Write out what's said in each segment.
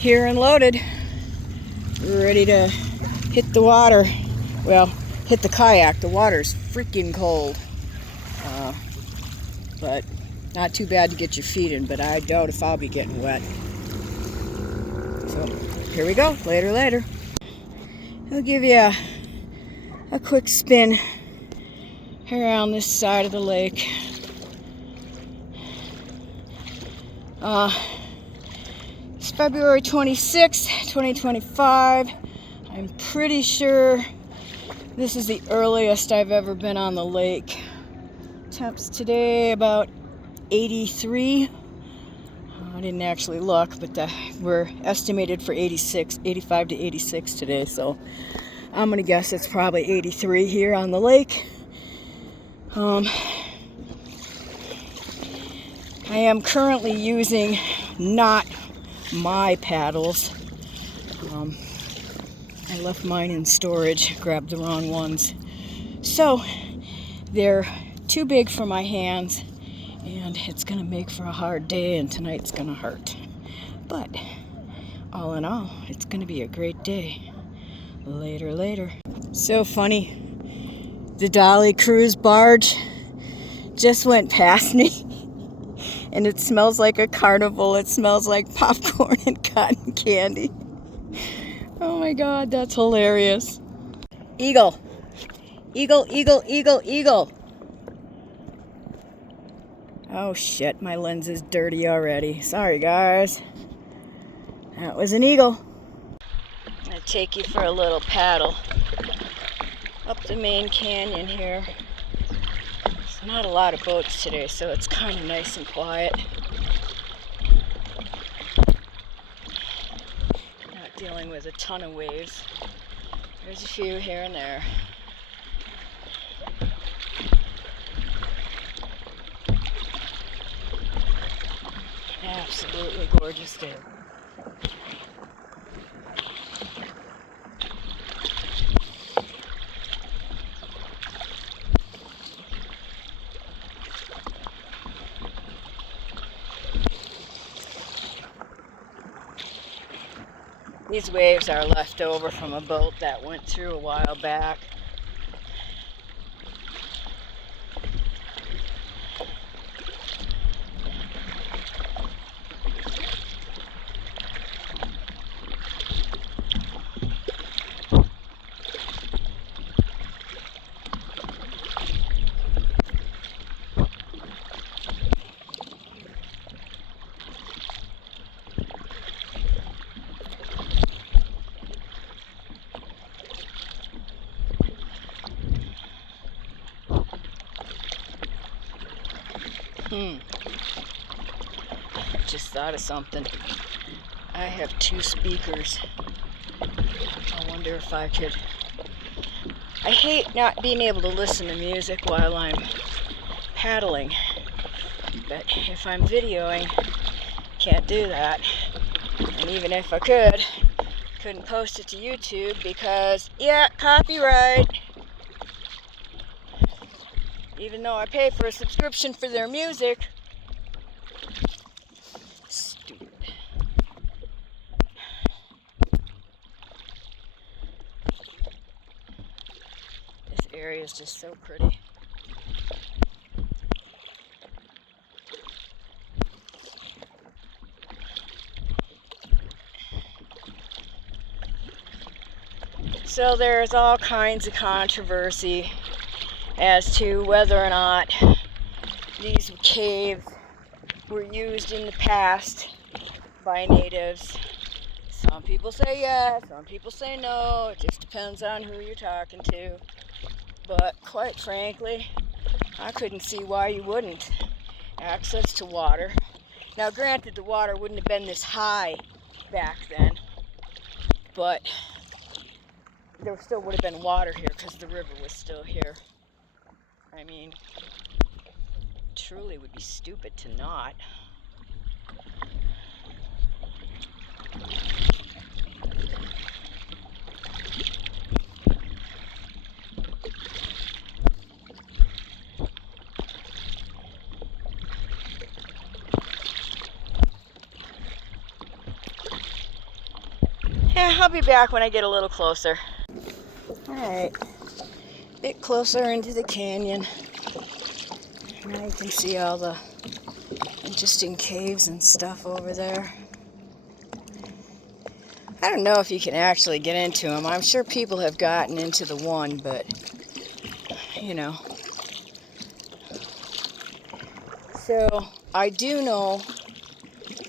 here and loaded. We're ready to hit the water. Well, hit the kayak. The water's freaking cold. But not too bad to get your feet in, but I doubt if I'll be getting wet. So here we go. Later. I'll give you a quick spin around this side of the lake. It's February 26th, 2025. I'm pretty sure this is the earliest I've ever been on the lake. Temps today about 83. I didn't actually look, but we're estimated for 85 to 86 today, so I'm gonna guess it's probably 83 here on the lake. I am currently using not my paddles. I left mine in storage, grabbed the wrong ones. So they're too big for my hands, and it's gonna make for a hard day, and tonight's gonna hurt. But all in all, it's gonna be a great day. Later. So funny. The Dolly cruise barge just went past me, and it smells like a carnival. It smells like popcorn and cotton candy. Oh my God, that's hilarious. Eagle. Oh shit, my lens is dirty already. Sorry guys. That was an eagle. I'm gonna take you for a little paddle up the main canyon here. There's not a lot of boats today, so it's kind of nice and quiet. Not dealing with a ton of waves. There's a few here and there. Absolutely gorgeous day. These waves are left over from a boat that went through a while back. Just thought of something. I have 2 speakers. I wonder if I could... I hate not being able to listen to music while I'm paddling, but if I'm videoing, can't do that. And even if I couldn't post it to YouTube because, yeah, copyright. Even though I pay for a subscription for their music. Stupid. This area is just so pretty. So there's all kinds of controversy as to whether or not these caves were used in the past by natives. Some people say yes, some people say no. It just depends on who you're talking to. But quite frankly, I couldn't see why you wouldn't. Access to water. Now granted, the water wouldn't have been this high back then, but there still would have been water here because the river was still here. I mean, truly would be stupid to not. Yeah, I'll be back when I get a little closer. Alright, a bit closer into the canyon. Now you can see all the interesting caves and stuff over there. I don't know if you can actually get into them. I'm sure people have gotten into the one, but, you know. So, I do know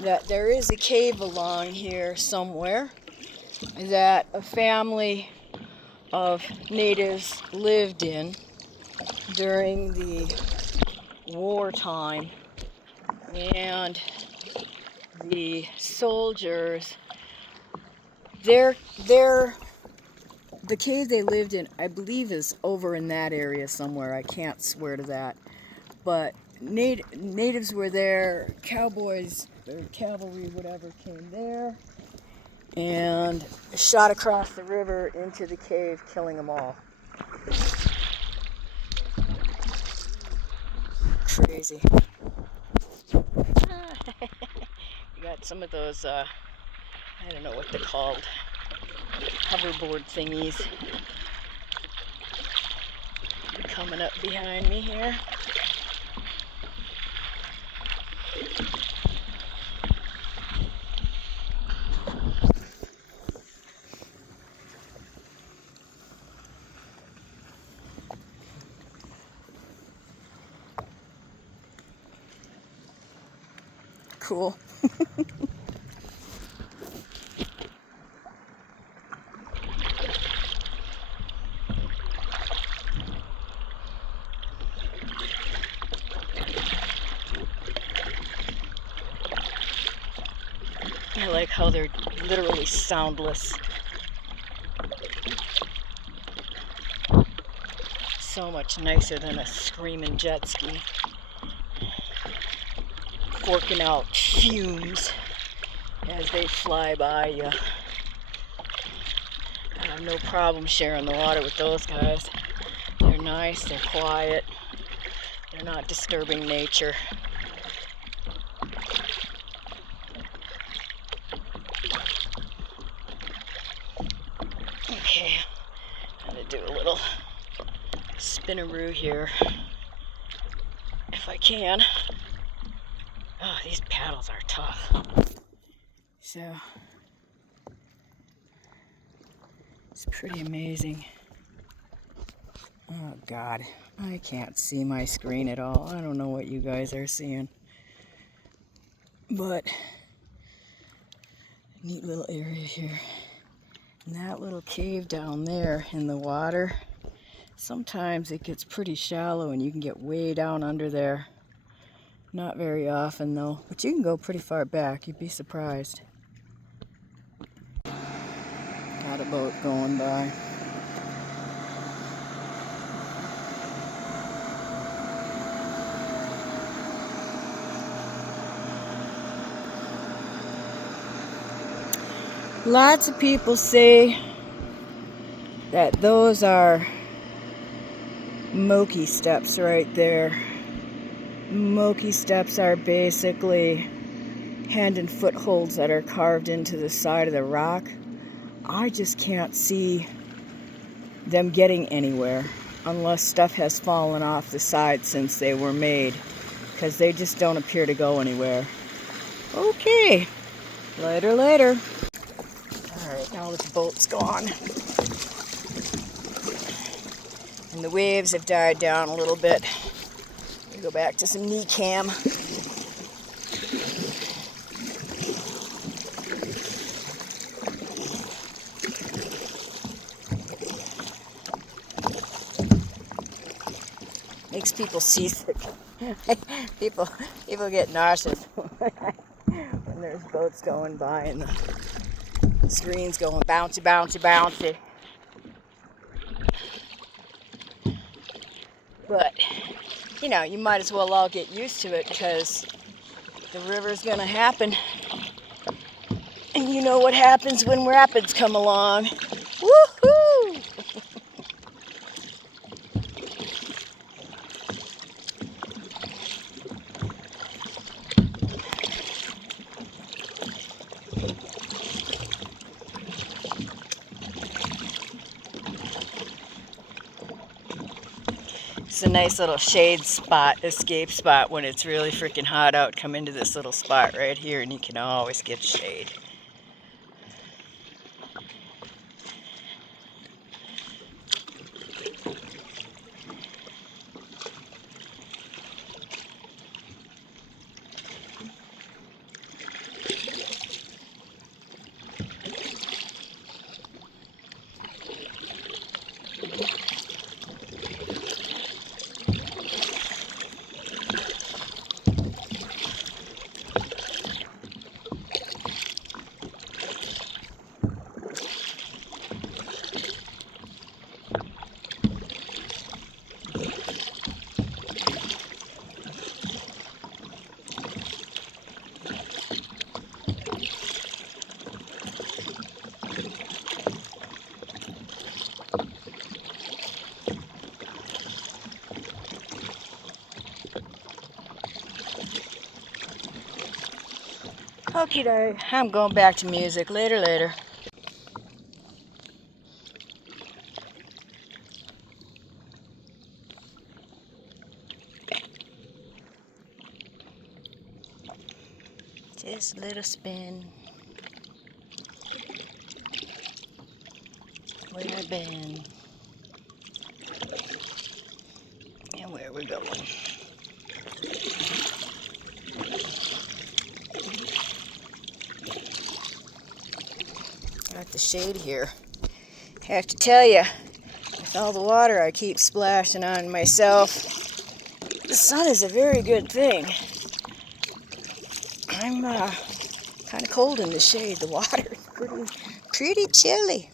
that there is a cave along here somewhere that a family of natives lived in during the wartime, and the soldiers, the cave they lived in, I believe, is over in that area somewhere. I can't swear to that, but natives were there, cowboys or cavalry, whatever, came there and shot across the river into the cave, killing them all. Crazy. We got some of those, I don't know what they're called, hoverboard thingies coming up behind me here. Cool. I like how they're literally soundless. So much nicer than a screaming jet ski, forking out fumes as they fly by you. I have no problem sharing the water with those guys. They're nice, they're quiet, they're not disturbing nature. Okay, I'm gonna do a little spinaroo here if I can. Oh, these paddles are tough. So, it's pretty amazing. Oh God, I can't see my screen at all. I don't know what you guys are seeing. But, neat little area here. And that little cave down there in the water, sometimes it gets pretty shallow and you can get way down under there. Not very often though, but you can go pretty far back, you'd be surprised. Got a boat going by. Lots of people say that those are Moki steps right there. Moki steps are basically hand and foot holds that are carved into the side of the rock. I just can't see them getting anywhere unless stuff has fallen off the side since they were made, because they just don't appear to go anywhere. Okay, later. Alright, now the boat's gone. And the waves have died down a little bit. We go back to some knee cam. Makes people seasick. people get nauseous when there's boats going by and the screen's going bouncy. But, you know, you might as well all get used to it, because the river's gonna happen. And you know what happens when rapids come along. Woohoo! It's a nice little shade spot, escape spot when it's really freaking hot out. Come into this little spot right here and you can always get shade. Okay, I'm going back to music. Later. Just a little spin. Where I've been. And where we're going. Got the shade here. Have to tell you, with all the water I keep splashing on myself, the sun is a very good thing. I'm kind of cold in the shade. The water is pretty chilly.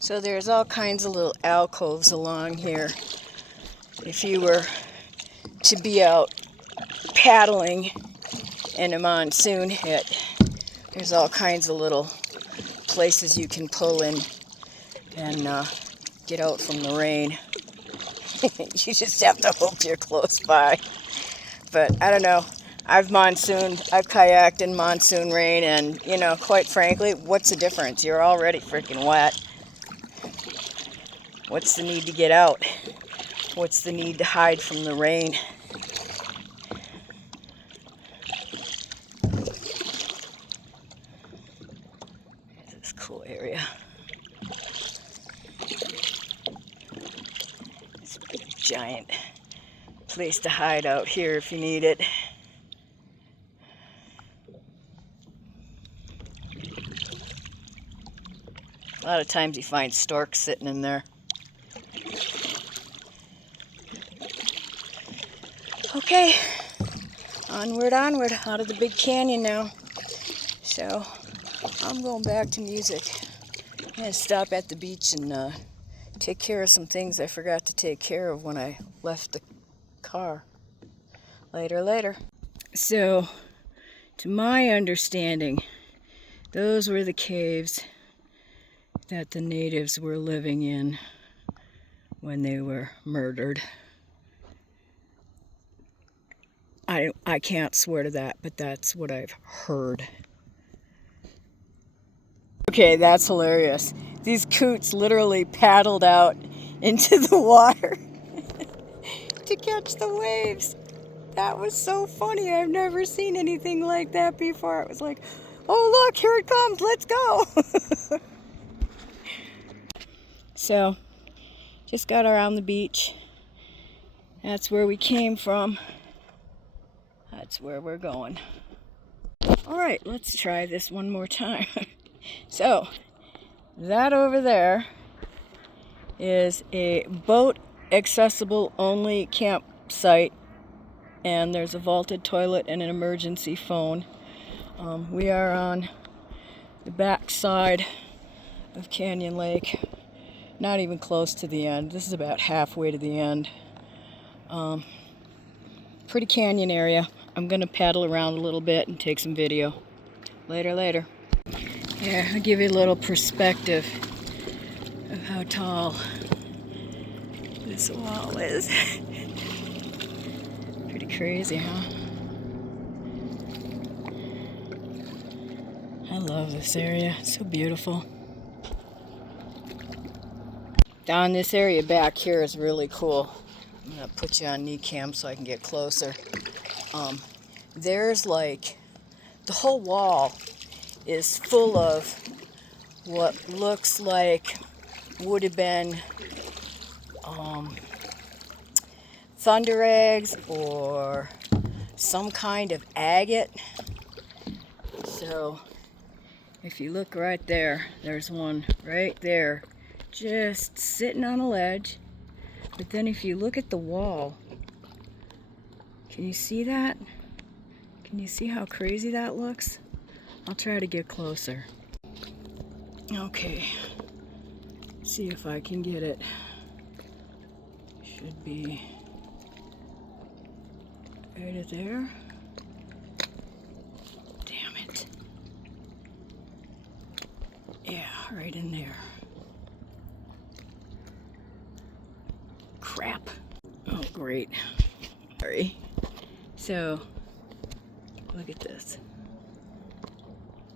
So there's all kinds of little alcoves along here. If you were to be out paddling and a monsoon hit, there's all kinds of little places you can pull in and get out from the rain. You just have to hope you're close by. But I don't know. I've kayaked in monsoon rain, and you know, quite frankly, what's the difference? You're already freaking wet. What's the need to get out? What's the need to hide from the rain? There's this cool area. It's a big, giant place to hide out here if you need it. A lot of times you find storks sitting in there. Okay, onward, out of the big canyon now. So, I'm going back to music. I'm going to stop at the beach and take care of some things I forgot to take care of when I left the car. Later. So, to my understanding, those were the caves that the natives were living in when they were murdered. I can't swear to that, but that's what I've heard. Okay, that's hilarious. These coots literally paddled out into the water to catch the waves. That was so funny. I've never seen anything like that before. It was like, oh look, here it comes, let's go. So, just got around the beach. That's where we came from. That's where we're going. All right, let's try this one more time. So, that over there is a boat accessible only campsite, and there's a vaulted toilet and an emergency phone. We are on the back side of Canyon Lake, Not even close to the end. This is about halfway to the end. Pretty canyon area. I'm gonna paddle around a little bit and take some video. Later. Yeah, I'll give you a little perspective of how tall this wall is. Pretty crazy, huh? I love this area. It's so beautiful. Down this area back here is really cool. I'm gonna put you on knee cam so I can get closer. There's like, the whole wall is full of what looks like would have been thunder eggs or some kind of agate. So if you look right there, there's one right there just sitting on a ledge. But then if you look at the wall, can you see that? Can you see how crazy that looks? I'll try to get closer. Okay, see if I can get it. Should be right there. Damn it. Yeah, right in there. Crap. Oh, great. Sorry. So, look at this.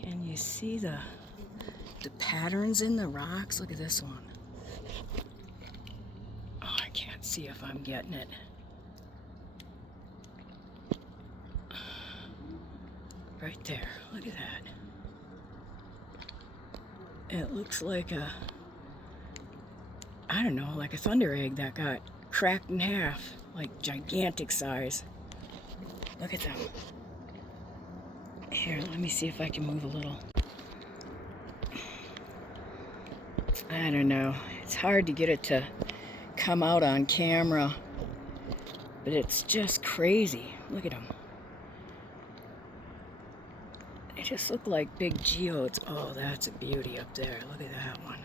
Can you see the patterns in the rocks? Look at this one. Oh, I can't see if I'm getting it. Right there. Look at that. It looks like a, I don't know, like a thunder egg that got cracked in half. Like gigantic size. Look at them. Here, let me see if I can move a little. I don't know. It's hard to get it to come out on camera. But it's just crazy. Look at them. They just look like big geodes. Oh, that's a beauty up there. Look at that one.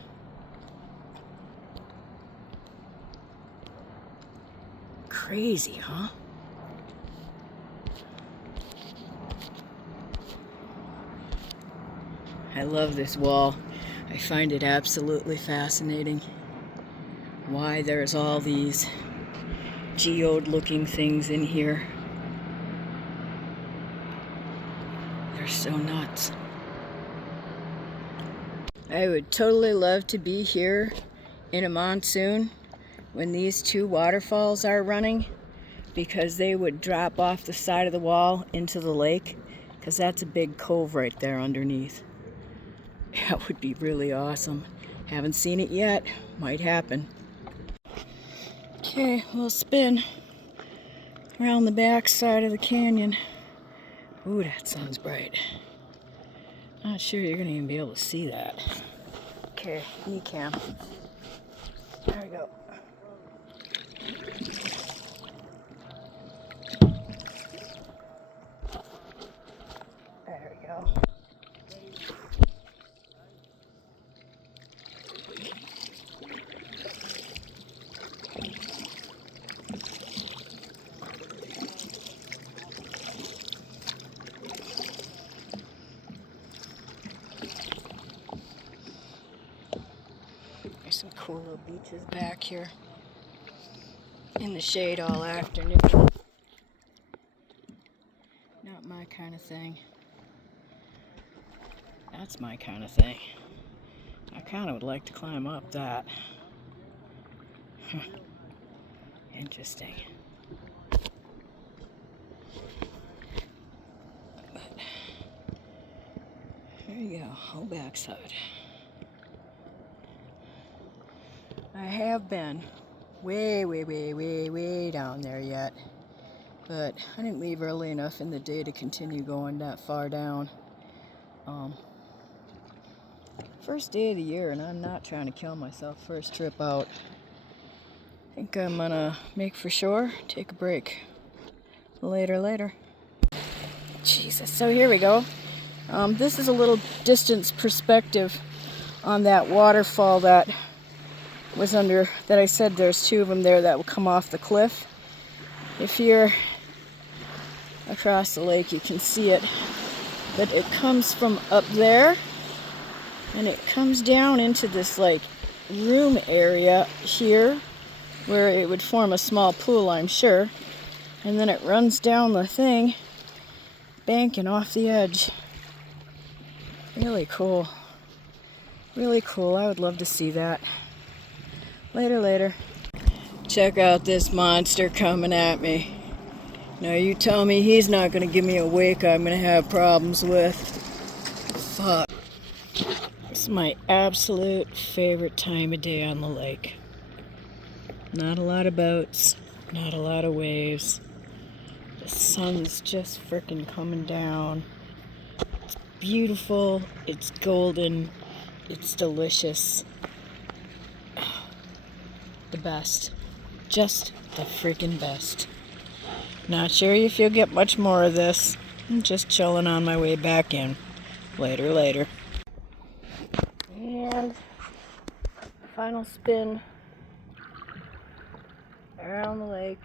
Crazy, huh? I love this wall. I find it absolutely fascinating. Why there's all these geode-looking things in here. They're so nuts. I would totally love to be here in a monsoon when these two waterfalls are running, because they would drop off the side of the wall into the lake, because that's a big cove right there underneath. That would be really awesome. Haven't seen it yet. Might happen. Okay, we'll spin around the back side of the canyon. Ooh, that sun's bright. Not sure you're gonna even be able to see that. Okay, knee cam. There we go. There we go. There's some cool little beaches back here in the shade all afternoon. Not my kind of thing. That's my kind of thing. I kind of would like to climb up that. Interesting. But there you go, whole backside. I have been way down there yet, but I didn't leave early enough in the day to continue going that far down. First day of the year, and I'm not trying to kill myself first trip out. I think I'm gonna make for shore, take a break. Later. Jesus, so here we go. This is a little distance perspective on that waterfall that was under, that I said there's two of them there that will come off the cliff. If you're across the lake, you can see it. But it comes from up there, and it comes down into this like room area here, where it would form a small pool, I'm sure. And then it runs down the thing, banking off the edge. Really cool. Really cool. I would love to see that. Later. Check out this monster coming at me. Now you tell me he's not going to give me a wake I'm going to have problems with. Fuck. This is my absolute favorite time of day on the lake. Not a lot of boats, not a lot of waves. The sun's just frickin' coming down. It's beautiful, it's golden, it's delicious. The best. Just the freaking best. Not sure if you'll get much more of this. I'm just chilling on my way back in. Later. And final spin around the lake.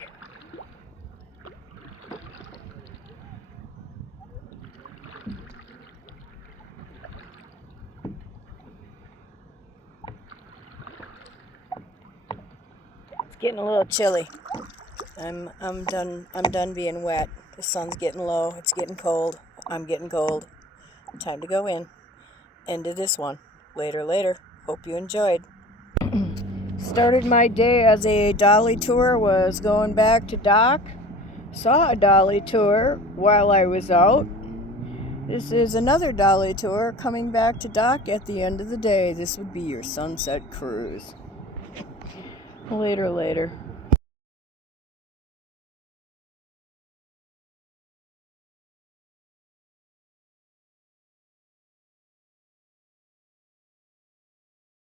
It's getting a little chilly. I'm done being wet. The sun's getting low. It's getting cold. I'm getting cold. Time to go in. End of this one. Later. Hope you enjoyed. Started my day as a dolly tour. Was going back to dock. Saw a dolly tour while I was out. This is another dolly tour coming back to dock at the end of the day. This would be your sunset cruise. Later.